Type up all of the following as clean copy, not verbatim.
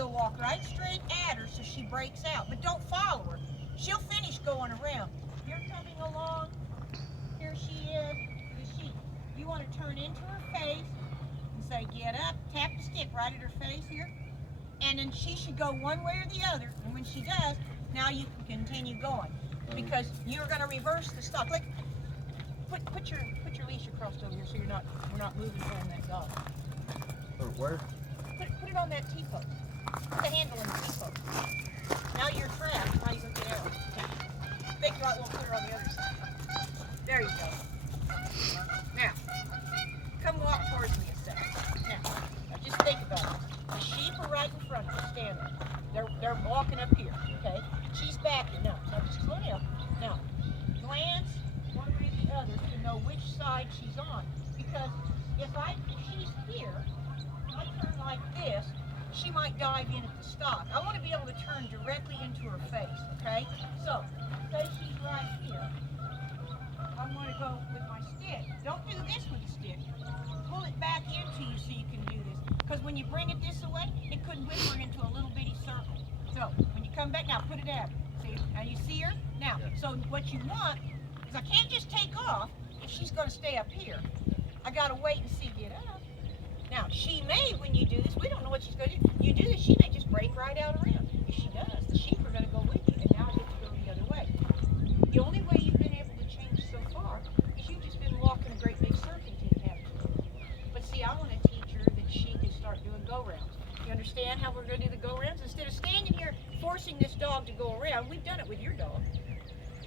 you'll walk right straight at her so she breaks out, but don't follow her. She'll finish going around. You're coming along. Here she is, the sheep. You want to turn into her face and say, get up, tap the stick right at her face here, and then she should go one way or the other, and when she does, now you can continue going, because you're going to reverse the stalk. Like, put your leash across over here so we're not moving from that dog. Where? Put it on that T-post. Put the handle on the T-post. Now you're trapped. How you going to get out? Think about we'll put her on the other side. There you go. Now, come walk towards me a second. Now just think about it. The sheep are right in front of you, standing. They're walking up here, okay? She's back here. Now just slow down. Now, glance one way or the other to know which side she's on. Because if she's here, I turn like this, she might dive in at the stalk. I want to be able to turn directly into her face, okay? So, say she's right here. I'm going to go with my stick. Don't do this with the stick. Pull it back into you so you can do this. Because when you bring it this away, it could whip her into a little bitty circle. So, when you come back, now put it at her. See? Now you see her? Now, so what you want is I can't just take off if she's going to stay up here. I got to wait and see get up. Now, she may, when you do this, we don't know what she's going to do. You do this, she may just break right out around. If she does, the sheep are going to go with you, and now I get to go the other way. The only way you've been able to change so far is you've just been walking a great big serpentine, haven't you? But see, I want to teach her that she can start doing go-rounds. You understand how we're going to do the go-rounds? Instead of standing here forcing this dog to go around, we've done it with your dog.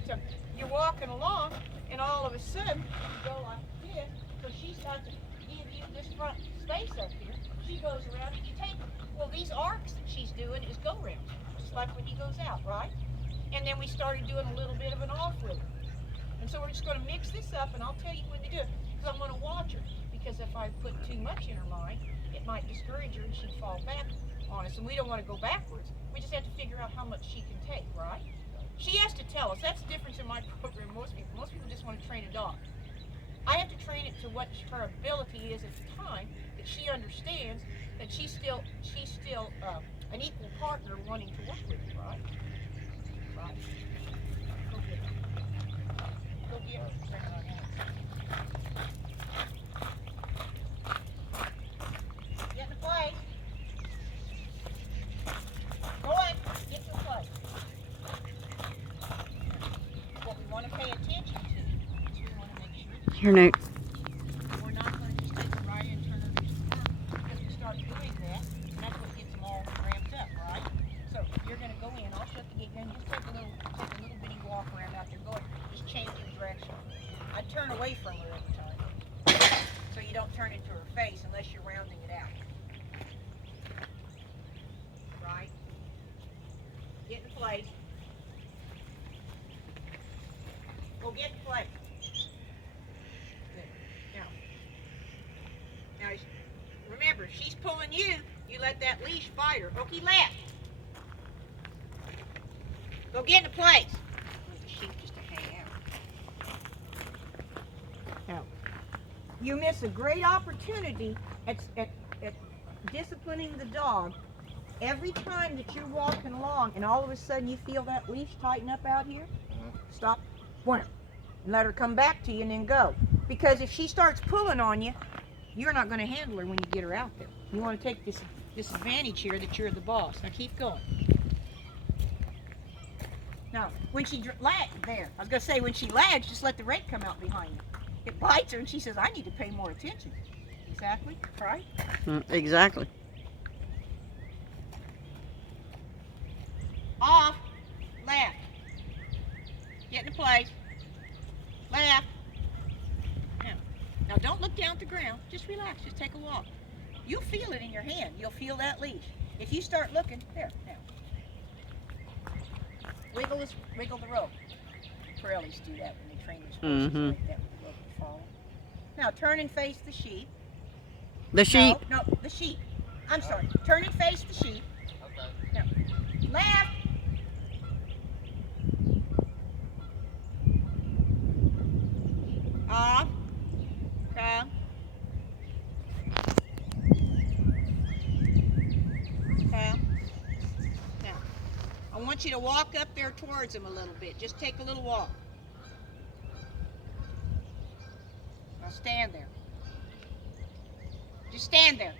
So you're walking along, and all of a sudden, you go like this, so she's got to give you this front space up here. She goes around and you take her. Well, these arcs that she's doing is go-rounds, just like when he goes out, right? And then we started doing a little bit of an off with her. And so we're just going to mix this up, and I'll tell you when to do it, because I'm going to watch her. Because if I put too much in her mind, it might discourage her and she'd fall back on us. And we don't want to go backwards. We just have to figure out how much she can take, right? She has to tell us. That's the difference in my program. Most people just want to train a dog. I have to train it to what her ability is at the time, that she understands that she's still an equal partner wanting to work with you, right? Right. Go get her. Go get her. Bring her on in. Get in the place. Go on. Get to the place. What we want to pay attention to is we want to make sure Here, Nate. we're not going to just take it right and turn her loose and turn. Because we start doing that, that's what gets them all ramped up, right? So you're going to go in. I'll shut the gate down. Just take a little bitty walk around out there. Go ahead. Just change your direction. I turn away from her every time, so you don't turn into her face unless you're rounding it out. Right? Get in place. Go get in place. Good. Now, remember, she's pulling you. You let that leash bite her. Okay, left. Go get in place. Want the sheep just to hang out. Now, you miss a great opportunity at disciplining the dog. Every time that you're walking along and all of a sudden you feel that leash tighten up out here, stop, and let her come back to you and then go. Because if she starts pulling on you, you're not going to handle her when you get her out there. You want to take this advantage here that you're the boss. Now keep going. Now, when she when she lags, just let the rake come out behind you. It bites her and she says, I need to pay more attention. Exactly, right? Exactly. Off, left. Get into place. Left. Now don't look down at the ground. Just relax. Just take a walk. You'll feel it in your hand. You'll feel that leash. If you start looking, there, now. Wiggle the rope. Trailies do that when they train their horses like that with the rope falling. Now turn and face the sheep. The sheep. No, the sheep. I'm sorry. Turn and face the sheep. Okay. Now, left. Off. Come. Come. want you to walk up there towards him a little bit. Just take a little walk. Now stand there. Just stand there.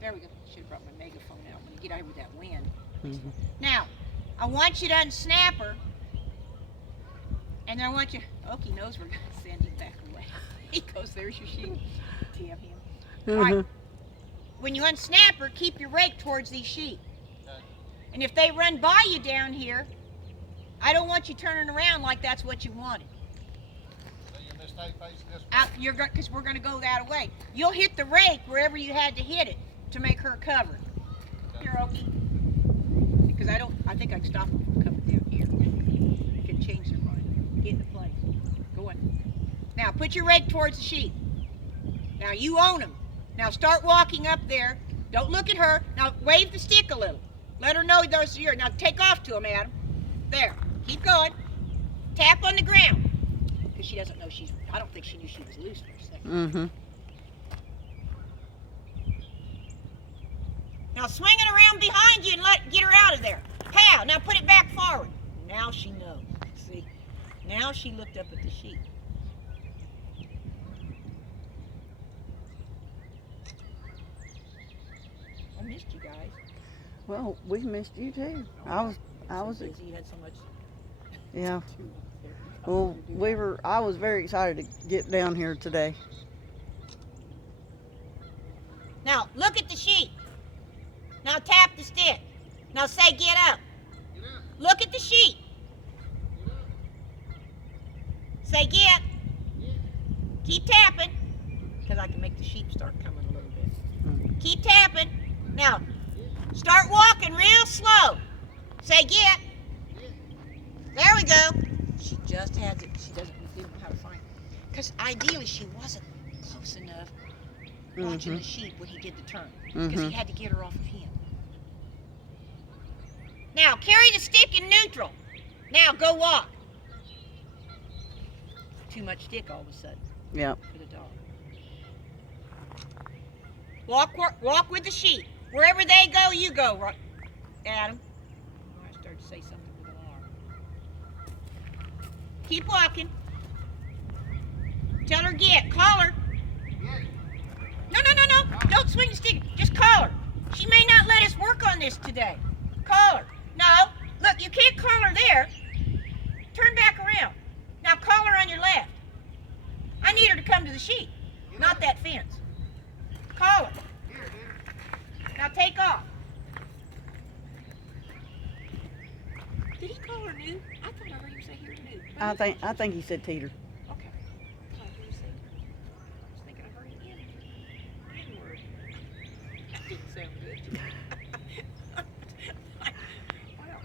There we go. Should have brought my megaphone out when you get over that wind. Mm-hmm. Now, I want you to unsnap her. And then I want you, Okie knows we're going to send him back away. He goes, there's your sheep. Damn him. Mm-hmm. All right. When you unsnap her, keep your rake towards these sheep. And if they run by you down here, I don't want you turning around like that's what you wanted. So you must stay facing this way. Because we're going to go that way. You'll hit the rake wherever you had to hit it to make her cover. Here, Okie. Because I think I can stop them from coming down here. You can change their mind. Get into place. Go on. Now, put your rake towards the sheep. Now, you own them. Now, start walking up there. Don't look at her. Now, wave the stick a little. Let her know those are yours. Now, take off to them, Adam. There. Keep going. Tap on the ground. Because she doesn't know I don't think she knew she was loose for a second. Mm-hmm. Now, swing it around behind you and get her out of there. Pow. Now, put it back forward. Now she knows. See? Now she looked up at the sheep. I missed you guys. Well, we missed you too. I was busy. You had so much. yeah. to do up there. Well, I was very excited to get down here today. Now look at the sheep. Now tap the stick. Now say get up. Get up. Look at the sheep. Get up. Say get. Yeah. Keep tapping. Because I can make the sheep start coming a little bit. Mm. Keep tapping. Now start walking real slow. Say get. There we go. She just had it. She didn't know how to find it. Because ideally she wasn't close enough watching the sheep when he did the turn. Because he had to get her off of him. Now carry the stick in neutral. Now go walk. Too much stick all of a sudden Yep. for the dog. Walk with the sheep. Wherever they go, you go, Adam. I started to say something with an R. Keep walking. Tell her get. Call her. No. Don't swing the stick. Just call her. She may not let us work on this today. Call her. No. Look, you can't call her there. Turn back around. Now call her on your left. I need her to come to the sheep, not that fence. Call her. Now take off. Did he call her new? I thought I heard him say here new. I think he said Teeter. Okay. I thought he was saying. I was thinking I heard an N word. That didn't sound good. Well,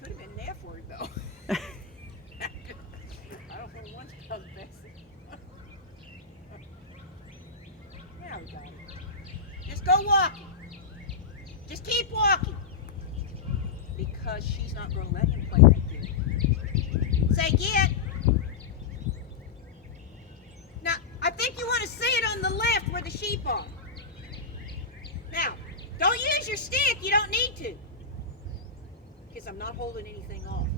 could have been an F word though. I don't know once I was messing. Now we got it. Just go walking. Just keep walking. Because she's not going to let him play that game. Say get. Now, I think you want to say it on the left where the sheep are. Now, don't use your stick. You don't need to. Because I'm not holding anything off.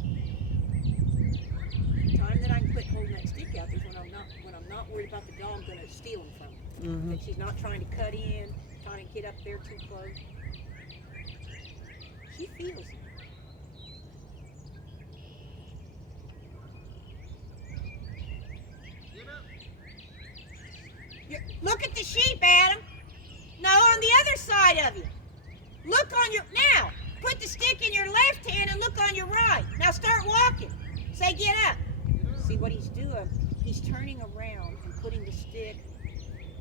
The time that I can quit holding that stick out is when I'm not worried about the dog going to steal him from me. Mm-hmm. That she's not trying to cut in, trying to get up there too close. She feels it. Look at the sheep, Adam. No, on the other side of you. Look on your, now, put the stick in your left hand and look on your right. Now start walking. Say get up. See what he's doing? He's turning around and putting the stick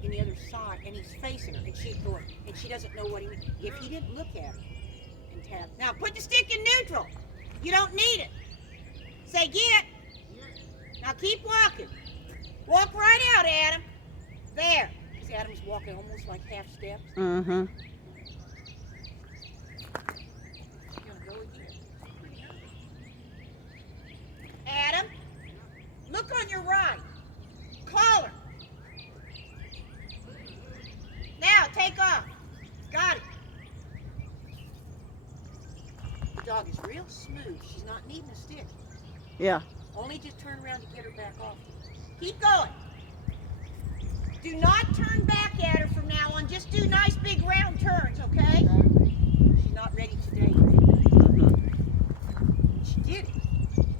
in the other side, and he's facing her, and she's going, and she doesn't know what he means. If he didn't look at her and tap. Now put the stick in neutral. You don't need it. Say get. Now keep walking. Walk right out, Adam. There. See, Adam's walking almost like half steps. Mm-hmm. You gonna go again? Adam, look on your right. Call her. Now take off. Got it. dog is real smooth. She's not needing a stick. Yeah. Only just turn around to get her back off. Keep going. Do not turn back at her from now on. Just do nice big round turns, okay? She's not ready today. She did it,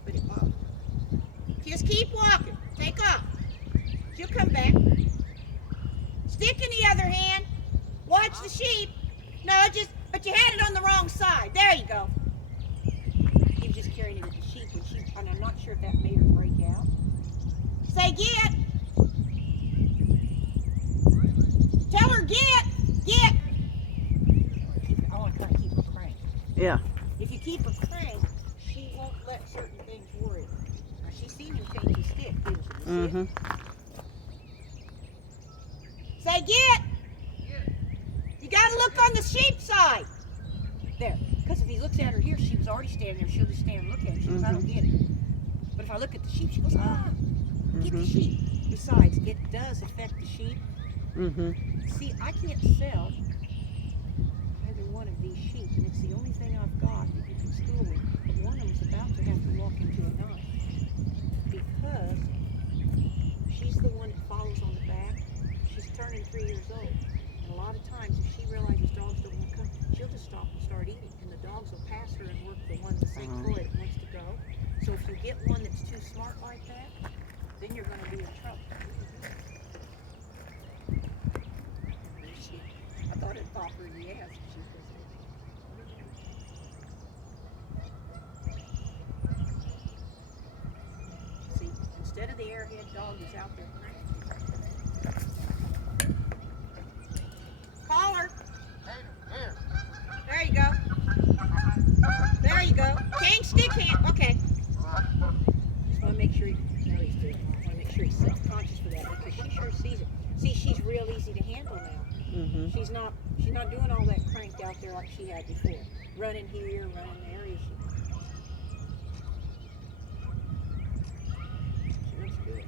but it bothered her. Just keep walking. Take off. She'll come back. Stick in the other hand. Watch the sheep. No, but you had it on the wrong side. There you go. He was just carrying it with the sheep, and I'm not sure if that made her break out. Say get. Tell her get. I want to kind of keep her cranked. Yeah. If you keep her cranked, she won't let certain things worry her. Now she's seen him change his stick, didn't she? You see it? Say get. You gotta look on the sheep side. There. Because if he looks at her here, she was already standing there. She'll just stand and look at him. She goes, I don't get it. But if I look at the sheep, she goes, get the sheep. Besides, it does affect the sheep. See, I can't sell either one of these sheep, and it's the only thing I've got that you can school with. But one of them's about to have to walk into a knot because she's the one that follows on the back. She's turning 3 years old. And a lot of times, if she realizes dogs don't want to come, she'll just stop and start eating. And the dogs will pass her and work the one, the St. Croix that wants to go. So if you get one that's too smart like that, then you're going to be in trouble. I thought it'd pop her in the ass. See, instead of the airhead dog is out there cranking. Call her. Here. There you go. There you go. Change stick hand. Okay. Just want to make sure. No, he's doing it. I want to make sure he's self-conscious for that because she sure sees it. See, she's real easy to handle now. She's not doing all that cranked out there like she had before. Running here, running there. She looks good.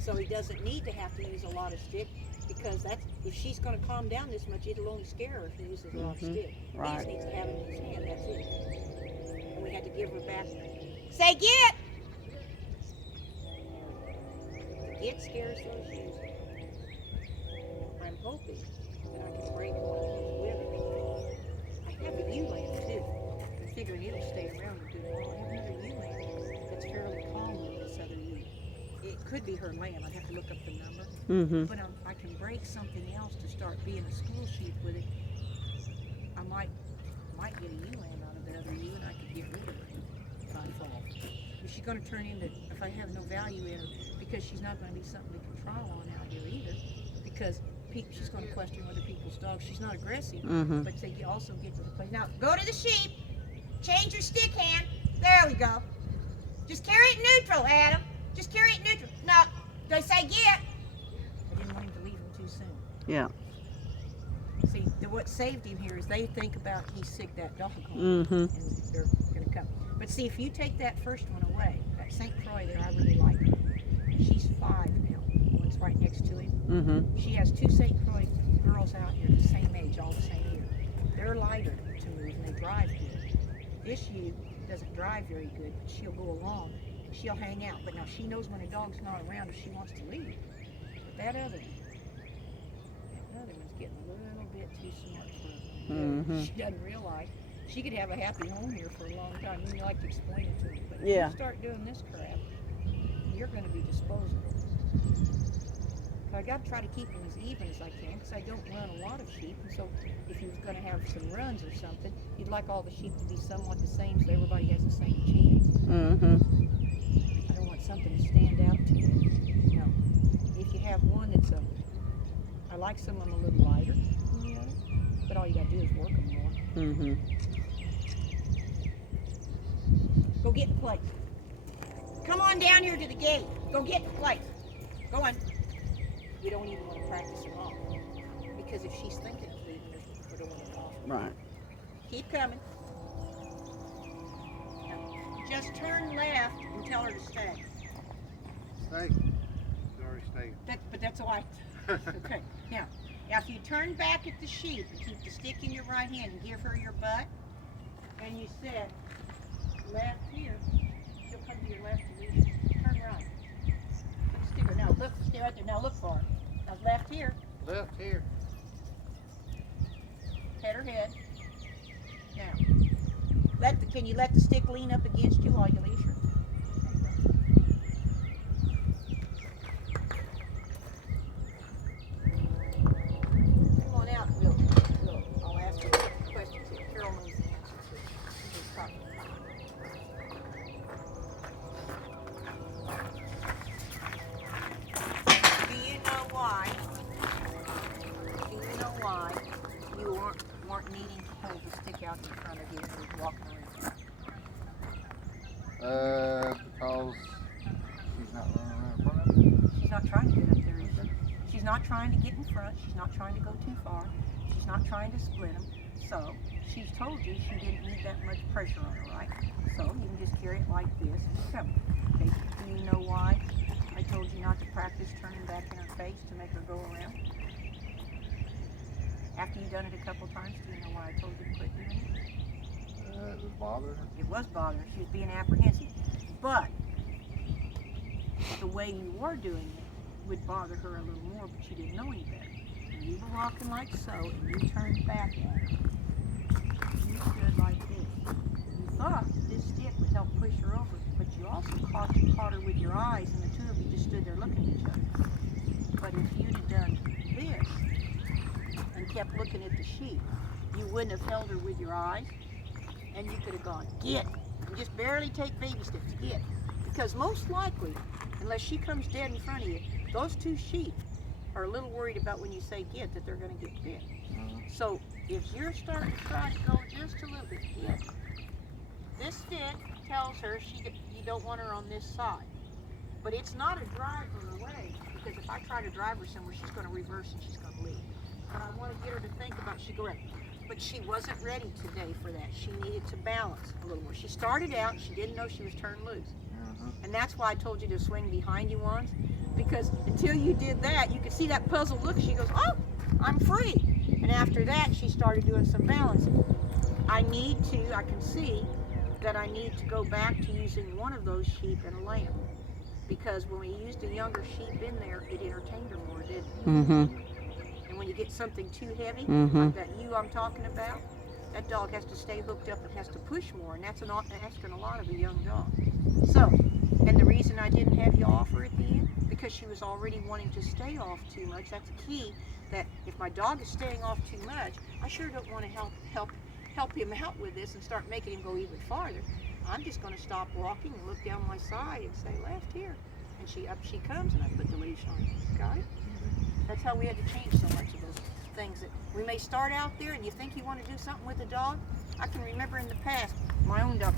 So he doesn't need to have to use a lot of stick because if she's going to calm down this much, it'll only scare her if he uses a lot of stick. Right. He just needs to have it in his hand. That's it. And we had to give her back. Say get. Get scares those shoes. I'm hoping that I can break one of these with her. I have a ewe-lamb too. I'm figuring it'll stay around and do well. I have another ewe-lamb that's fairly calm with this other ewe. It could be her lamb. I'd have to look up the number. But if I can break something else to start being a school sheep with it, I might get a ewe-lamb out of the other ewe and I could get rid of her if I fall. If she's going to turn into, if I have no value in her, because she's not going to be something we can trial on out here either, because she's going to question other people's dogs. She's not aggressive, but they also get to the place. Now, go to the sheep. Change your stick hand. There we go. Just carry it neutral, Adam. Just carry it neutral. No, they say get. I didn't want him to leave him too soon. Yeah. See, what saved him here is they think about he's sick, that dog home, and they're going to come. But see, if you take that first one away, that St. Croix there, I really like her. She's 5 now. One's right next to him. She has 2 St. Croix girls out here the same age, all the same year. They're lighter to move and they drive good. This ewe doesn't drive very good, but she'll go along. She'll hang out. But now she knows when a dog's not around if she wants to leave. But that other one's getting a little bit too smart for her. She doesn't realize she could have a happy home here for a long time. You like to explain it to me. But if you start doing this crap, you're going to be disposable. So I got to try to keep them as even as I can because I don't run a lot of sheep. And so if you was going to have some runs or something, you'd like all the sheep to be somewhat the same so everybody has the same chance. I don't want something to stand out to you. You know, if you have one that's I like some of them a little lighter than the other, but all you got to do is work them more. Go get the plate. Come on down here to the gate. Go get the plate. Go on. You don't even want to practice them off. Because if she's thinking of leaving, there's no one to call. Right. Keep coming. Now, just turn left and tell her to stay. Stay. You already stayed. But that's all right. Okay. Now, if you turn back at the sheep and keep the stick in your right hand and give her your butt, and you said left here, she'll come to your left and leave. Turn right. Put the sticker. Now look, stay right there. Now look for her. Now left here. Left here. Pat her head. Now, can you let the stick lean up against you while you leash her? Come on out. I'll ask you questions here. Carol knows the answers here. She just talked. Do you know why? Do you know why you weren't needing to hold the stick out in front of you as you were walking around? Because she's not running around in front of me. She's not trying to get up there either. She's not trying to get in front. She's not trying to go too far. She's not trying to split them. So she's told you she didn't need that much pressure on her, right? So you can just carry it like this and come. Okay. Do you know why I told you not to practice turning back in her face to make her go around? After you've done it a couple times, do you know why I told you to quit doing it? It was bothering her. It was bothering her. She was being apprehensive. But the way you were doing it would bother her a little more, but she didn't know any better. And you were walking like so, and you turned back at her. You stood like this. You thought this stick would help push her over, but you also caught her with your eyes, and the two of you just stood there looking at each other. But if you'd have done this and kept looking at the sheep, you wouldn't have held her with your eyes, and you could have gone, get, and just barely take baby steps, get. Because most likely, unless she comes dead in front of you, those two sheep are a little worried about when you say get, that they're going to get bit. So if you're starting to try to go just a little bit, get. This stick tells her you don't want her on this side. But it's not a drive her away, because if I try to drive her somewhere, she's going to reverse and she's going to leave. But I want to get her to think about she go right. But she wasn't ready today for that. She needed to balance a little more. She started out, she didn't know she was turned loose. And that's why I told you to swing behind you once, because until you did that, you could see that puzzled look. She goes, oh, I'm free. And after that, she started doing some balancing. I can see that I need to go back to using one of those sheep and a lamb. Because when we used a younger sheep in there, it entertained her more, didn't it? Mm-hmm. And when you get something too heavy, Mm-hmm. like that I'm talking about, that dog has to stay hooked up and has to push more, and that's asking a lot of a young dog. So, and the reason I didn't have you offer at the end, because she was already wanting to stay off too much. That's a key, that if my dog is staying off too much, I sure don't want to help him out with this and start making him go even farther. I'm just going to stop walking and look down my side and say, left here. And up she comes, and I put the leash on her. Got it? That's how we had to change so much of those things. That we may start out there and you think you want to do something with the dog. I can remember in the past, my own dog,